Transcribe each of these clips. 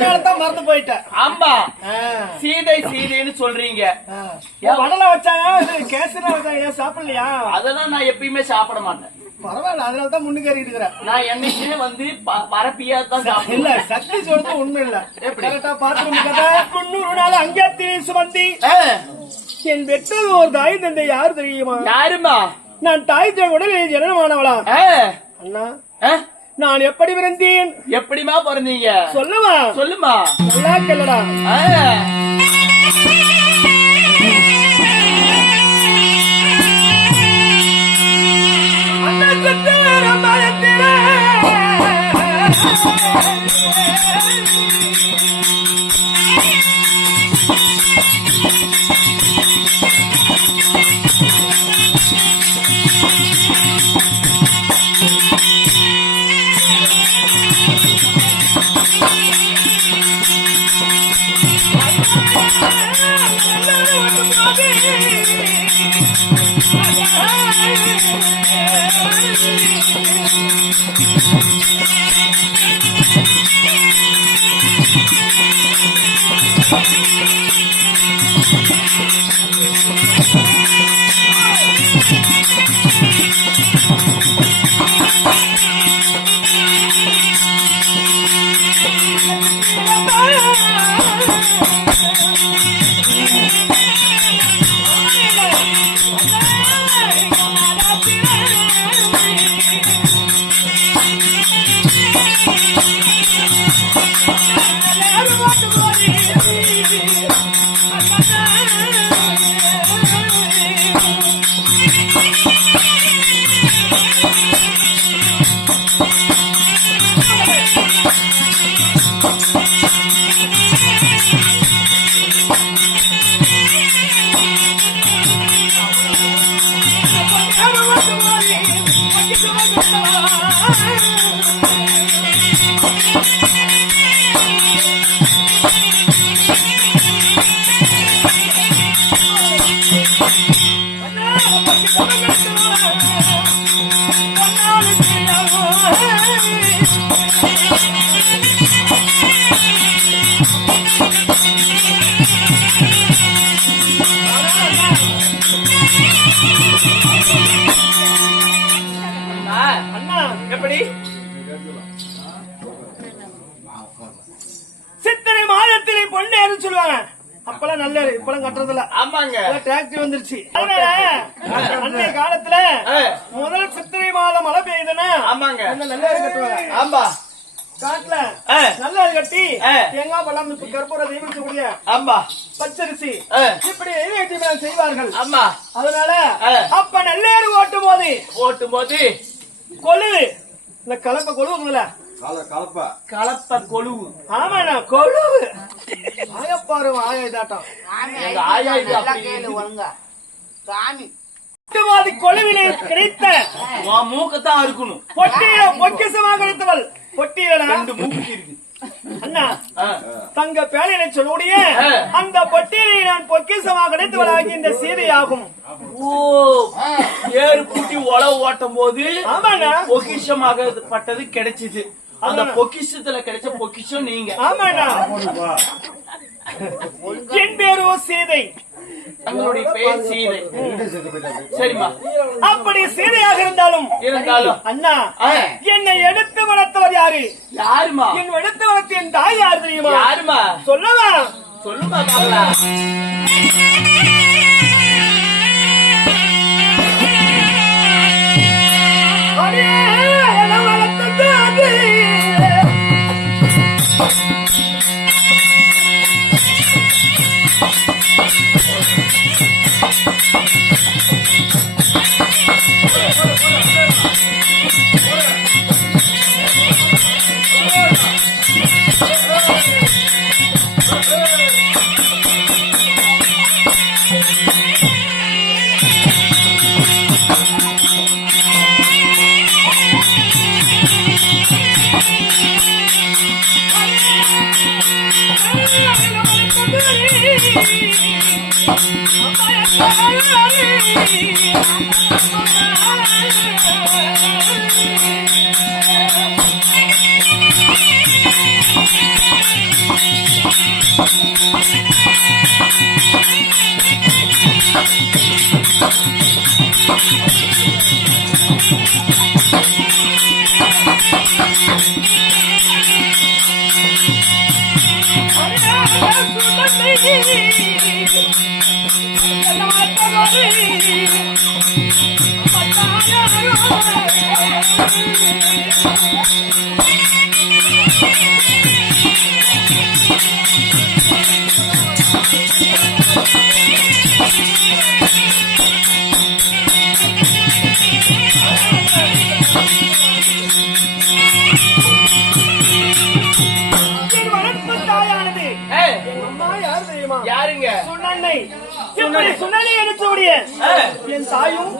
அதனாலதான் மறந்து போயிட்டேன். ஆமா. சீதை சீதைன்னு சொல்றீங்க. வடலை வச்சாங்க கேசரி வச்சாங்க சாப்பிடலையா? அதெல்லாம் நான் எப்பயுமே சாப்பிட மாட்டேன். பரவாயில்ல முன்னுக்கு இருக்கிறேன். நான் என்னைக்குமே வந்து ப- பரப்பியா தான் இல்ல சக்தி சொல்றது உண்மை இல்ல? கரெக்டா பாத்ரூம் கதை. முன்னூறு நாள் அங்கேத்தி சுமந்தி. ஆ, என் வெற்றது ஒரு தாய் தந்தை யார் தெரியுமா? யாருமா? நான் தாய் தந்தை உடலில் ஜனனமானவளா? அண்ணா. நான் எப்படி பிறந்தேன் எப்படிமா பிறந்தீங்க? சொல்லவா சொல்லுமா நல்லா கேளடா ஆ, அம்மா, அண்ணா எப்படி? சித்திரை மாதத்திலே பொண்ணேறு சொல்லுவாங்க. அப்பெல்லாம் நல்ல இப்பெல்லாம் கட்டுறதில்ல. ஆமாங்க. வந்துருச்சு. அன்றைய காலத்துல முதல் சித்திரை மாதம் மழை பெய்யுதுன்னா ஆமாங்க. நல்ல கட்டுவாங்க ஆமா. காட்டுல நல்ல கட்டி. தேங்காய் பழம் இப்ப கற்பூர தீபத்துக்குரிய ஆமா. பச்சரிசி இப்படி நைவேத்தியம் செய்வார்கள். ஆமா. அதனால. அப்ப நல்லேறு ஓட்டும் போது ஓட்டும் போது கொழுவு. இந்த கலப்பை கொழுவுங்கள. கலப்ப. கொழுவு. ஆமாண்ணா கொழுவு. ஆயப்பாரு ஆய இதாட்டம். ஆயா இது ஒழுங்கா. சாமி. கொழுவிலே கிடைத்த மூக்கத்தான் இருக்கணும் பொட்டியில பொக்கிசமாக கிடைத்தவள். பொட்டியில ரெண்டு மூக்கு இருக்கு அண்ணா ஆ, தங்க பேலையை சொல்லக்கூடிய. அந்த பொட்டியிலே நான் பொக்கிசமாக கிடைத்தவளாகி இந்த சீதையாகும். ஓ ஏறு பூட்டி உழவு ஓட்டும் போது ஆமாண்ணா. பொக்கிஷமாக பட்டது கிடைச்சிது. அந்த பொக்கிஷத்துல கிடைச்ச பொக்கிஷம் நீங்க. ஆமாண்ணா. என் பேரோ சீதை. தங்களுடைய பெயர் சீதை. சரிம்மா. அப்படி சீதையாக இருந்தாலும் இருந்தாலும். அண்ணா என்னை எடுத்து வளர்த்தவர் யாரு? யாருமா? என் எடுத்து வளர்த்த என் தாய் யார் தெரியுமா? யாருமா? சொல்லவா? சொல்லுமா Thank you. சுனனை எடுத்தவுடைய என் தாயும்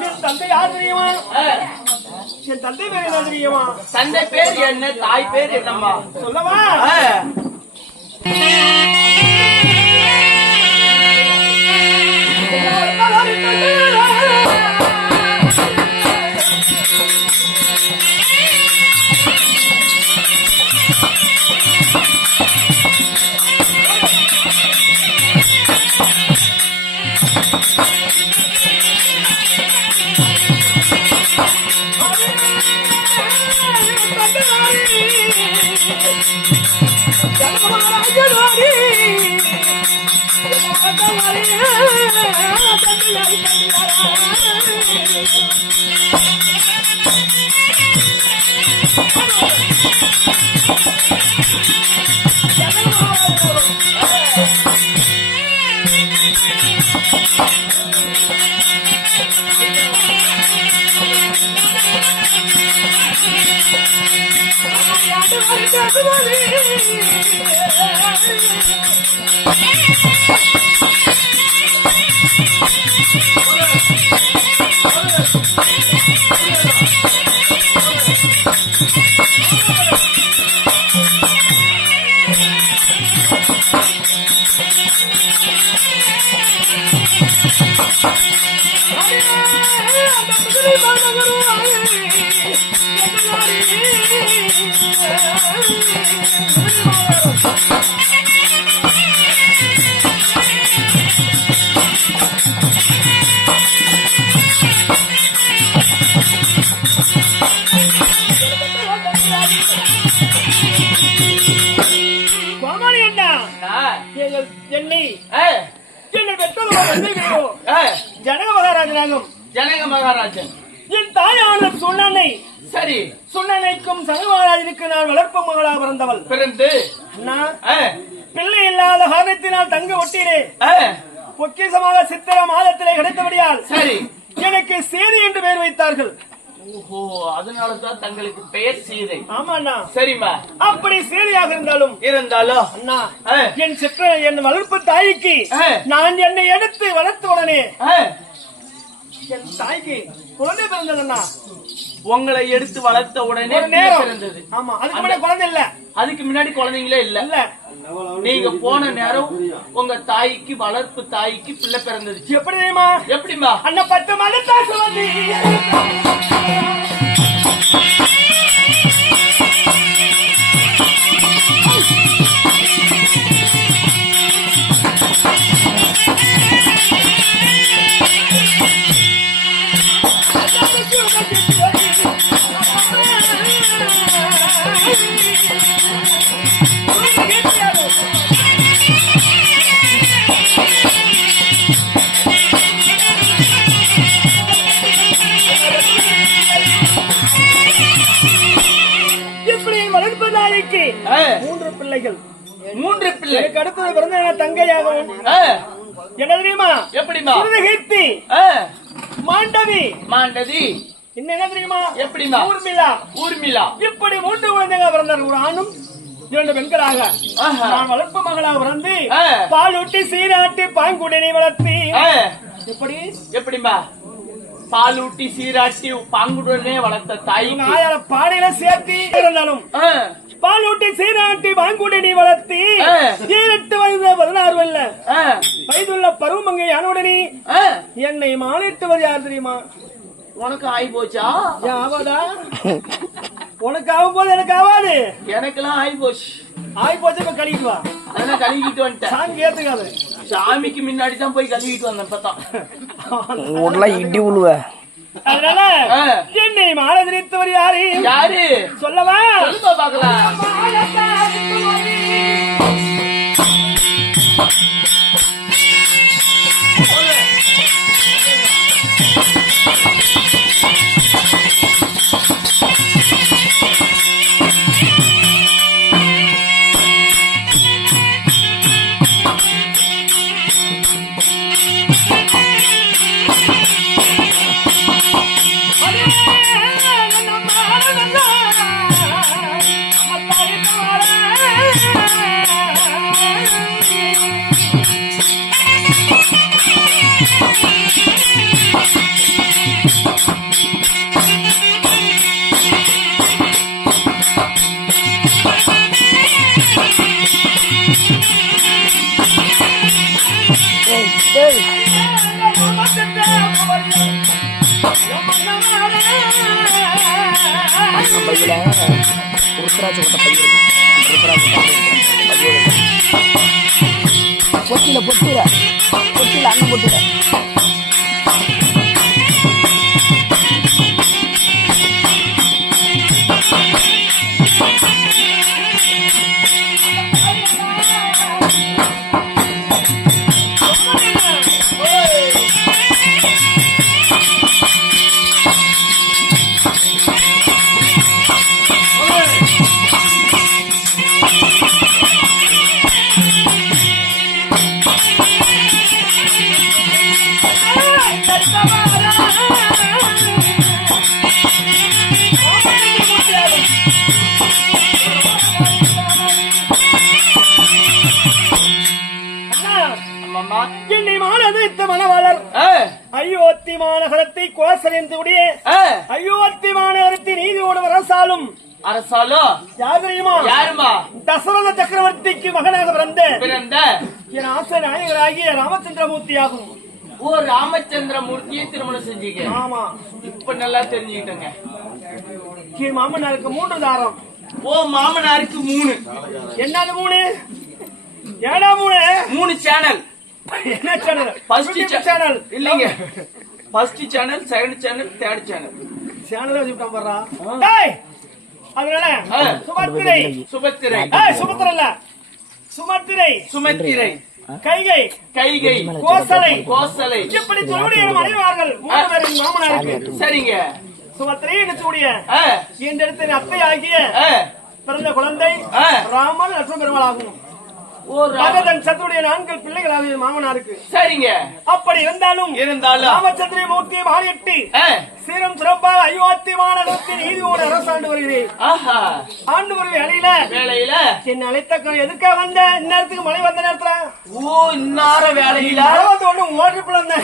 என் தந்தை யார் தெரியுமா? என் தந்தை பேர் என்ன தெரியுமா? தந்தை பேர் என்ன தாய் பேர் என்னம்மா? சொல்லவா? ஏய், கோமாளி ஜனக மகாராஜன். என் தாயான சுண்ணனை. சரி. சுண்ணனைக்கும் சகமகாராஜனுக்கு நான் வளர்ப்பு மகளாக பிறந்தவள். பிறந்து? அண்ணா பிள்ளை இல்லாத காரணத்தினால் தங்க ஒட்டினே பொக்கிசமாக சித்திர மாதத்திலே கிடைத்தபடியால் சரி. எனக்கு சேதி என்று பெயர் வைத்தார்கள். ஓஹோ அதனாலதான் தங்களுக்கு பெயர் சீதை. ஆமா அண்ணா சரிம்மா. அப்படி சேதியாக இருந்தாலும் இருந்தாலும் அண்ணா என் சிற்ற என் வளர்ப்பு தாய்க்கு நான் என்னை எடுத்து வளர்த்த உடனே என் தாய்க்கு குழந்தை பிறந்தது அண்ணா உங்களை எடுத்து வளர்த்த உடனே பிறந்தது. ஆமா அதுக்கு முன்னாடி குழந்தை இல்ல. அதுக்கு முன்னாடி குழந்தைங்களே இல்ல. இல்ல. நீங்க போன நேரம் உங்க தாய்க்கு வளர்ப்பு தாய்க்கு பிள்ளை பிறந்தது. எப்படி தெரியுமா? எப்படிமா அண்ணா பத்து சுமந்தி ஏய், மூன்று பிள்ளைகள். மூன்று பிள்ளை. எனக்கு அடுத்தது பிறந்த தங்கையாகவும் என்ன தெரியுமா? எப்படிமா ஏய், மாண்டவி. மாண்டதி இன்னும் என்ன தெரியுமா? எப்படிமா ஊர்மிளா. ஊர்மிளா. இப்படி மூன்று குழந்தைங்க பிறந்தார். ஒரு ஆணும் இரண்டு பெண்களாக. நான் வளர்ப்பு மகளாக பிறந்து. பாலூட்டி சீராட்டி பாங்குடனை வளர்த்தி. எப்படி? எப்படிமா பாலூட்டி சீராட்டி பாங்குடனே வளர்த்த ஆயார பானையில சேர்த்தி. இருந்தாலும் பாலூட்டி சீராட்டி பாங்குடனை வளர்த்தி. ஈரெட்டு வயது பதினாறு வல்ல வயதுள்ள பருவமங்கை யானுடனே? என்னை மாலையிட்டவர் யார் தெரியுமா? உனக்கு ஆகி போச்சா? ஏன் ஆவாதா? உனக்கு ஆகும் போது எனக்கு ஆகாது எனக்கெல்லாம் ஆகி போச்சு. ஆகி போச்சு இப்ப கழிக்கு வா. அதெல்லாம் கழுவிட்டு வந்துட்டேன்? சாமி ஏத்துக்காது. சாமிக்கு முன்னாடி தான் போய் கழுவிட்டு வந்தேன் இப்பதான். உடலாம் இடி உழுவ. அதனால. என்னை மாலதிரித்தவர் யாரு? யாரு? சொல்லவா? சொல்லுங்க பாக்கலாம் பையில ருத்ராட்ச கொட்ட பை இருக்கும் அந்த ருத்ராட்ச கொட்டை இருக்கும். பையோட இருக்கும். அண்ணன் பொட்டுற மணவாளர் அயோத்தி மாநகரத்தை கோசலேந்துடைய ஆ. அயோத்தி மாநகரத்தை நீதியோடு அரசாலும். அரசாலும் யார் தெரியுமா? யாருமா? தசரத சக்கரவர்த்திக்கு மகனாக பிறந்த பிறந்த? என் ஆசை நாயகராகிய ராமச்சந்திரமூர்த்தி ஆகும் ஓ ராமச்சந்திர மூர்த்தியை திருமணம் செஞ்சீங்க. ஆமா. இப்ப நல்லா தெரிஞ்சுக்கிட்டேங்க. என் மாமனாருக்கு மூன்று தாரம். ஓ மாமனாருக்கு மூணு. என்னது மூணு? ஏடா மூணு? மூணு சேனல். என்ன சேனல்? First channel. இல்லைங்க. First channel second channel third channel. Channel வச்சுட்டான் பாடுறா டேய் அதனால ஆ. சுமத்திரை. சுபத்திரை ஏய் சுமத்திரை இல்ல. சுமத்திரை. சுமத்திரை. கைகை. கைகை. கோசலை. கோசலை. இப்படி சொல்லுடைய மனைவார்கள் மூணு மாமனாருக்கு. சரிங்க. சுமத்திரை என்னுடைய ஆ, இந்த இடத்தின் அத்தை ஆகிய பிறந்த குழந்தை. ராமன் லட்சுமி பெருமாள் ஆகும். பகதன் சத்துடைய நான்கு பிள்ளைகள் ஆகிய மாமனாருக்கு. சரிங்க. அப்படி இருந்தாலும் இருந்தாலும் ராமச்சந்திர மூர்த்தியை மாறிட்டு சீரம் சிறப்பாக அயோத்தி மாநகரத்தின் நீதியோடு அரசாண்டு வருகிறேன். ஆண்டு வரும் வேலையில வேலையில என்னை அழைத்த கா- எதுக்காக வந்த? இந்நேரத்துக்கு மழை வந்த நேரத்துல? ஓ இன்னார வேலையில வந்த ஒண்ணு ஓட்டு பிளந்த